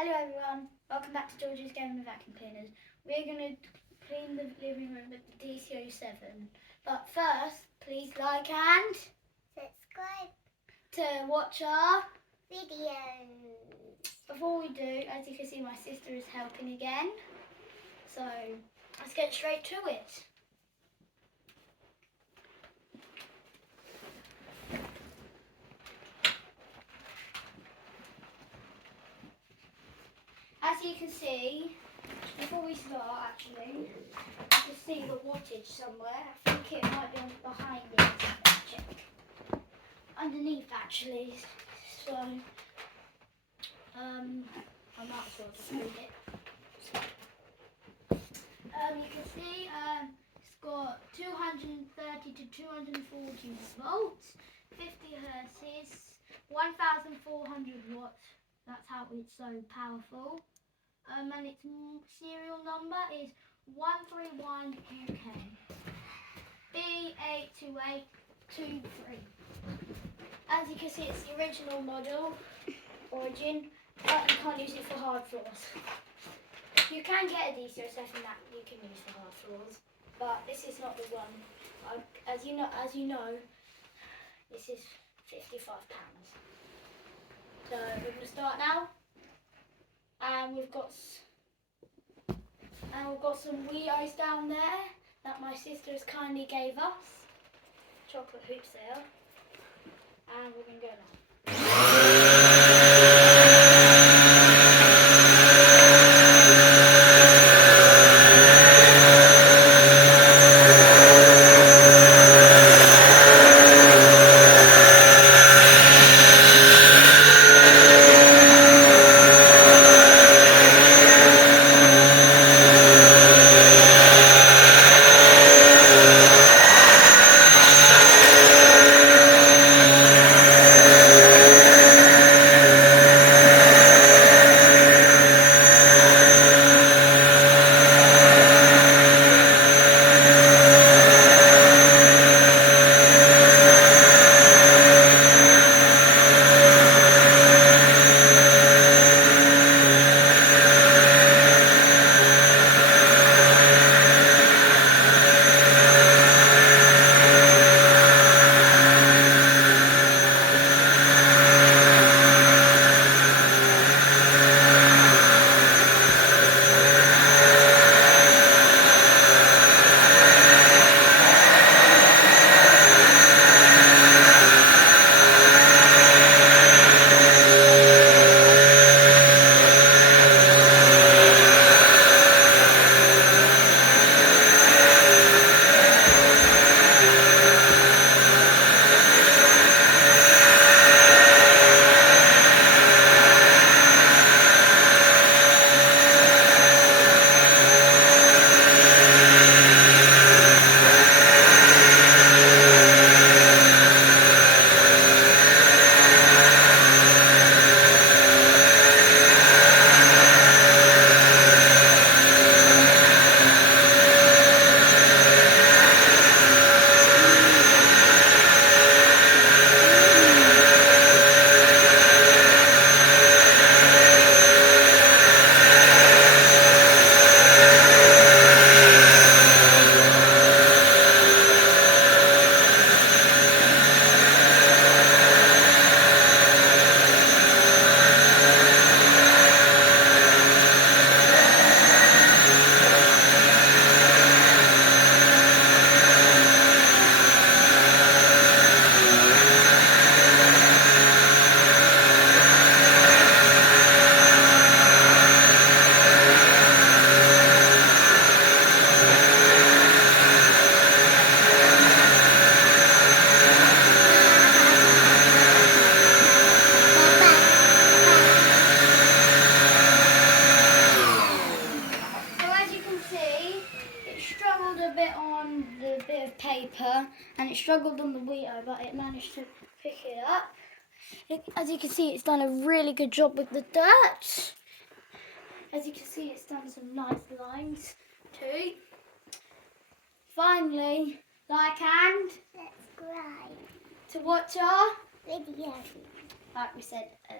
Hello everyone, welcome back to George's Game and Vacuum Cleaners. We're going to clean the living room with the dc07. But first, please like and subscribe to watch our videos. Before we do, as you can see, my sister is helping again. So let's get straight to it. As you can see, before we start actually, you can see the wattage somewhere. I think it might be behind it. Let's check. Underneath actually. So, I might as well just read it. You can see it's got 230 to 240 volts, 50 hertz, 1,400 watts. That's how it's so powerful. And its serial number is 131 UK B82823. As you can see, it's the original model, origin, but you can't use it for hard floors. You can get a dc07 that you can use for hard floors, but this is not the one. As you know, this is £55. So we're going to start now. And we've got some wee ice down there that my sister has kindly gave us. Chocolate hoops there. And we're going to go now. Paper, and it struggled on the Wii, but it managed to pick it up. As you can see, it's done a really good job with the dirt. As you can see, it's done some nice lines too. Finally, like and subscribe to watch our videos. like we said at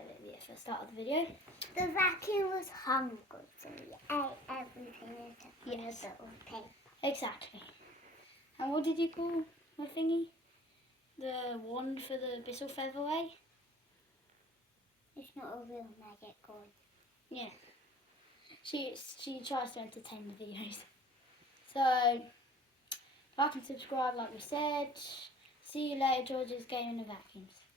the start of the video. The vacuum was hungry, so we ate everything in Yes. a little paper. Exactly. And what did you call my thingy? The wand for the Bissell Featherweight? It's not a real magic wand. Yeah. She tries to entertain the videos. So, like and subscribe like we said. See you later, George's Game in the Vacuums.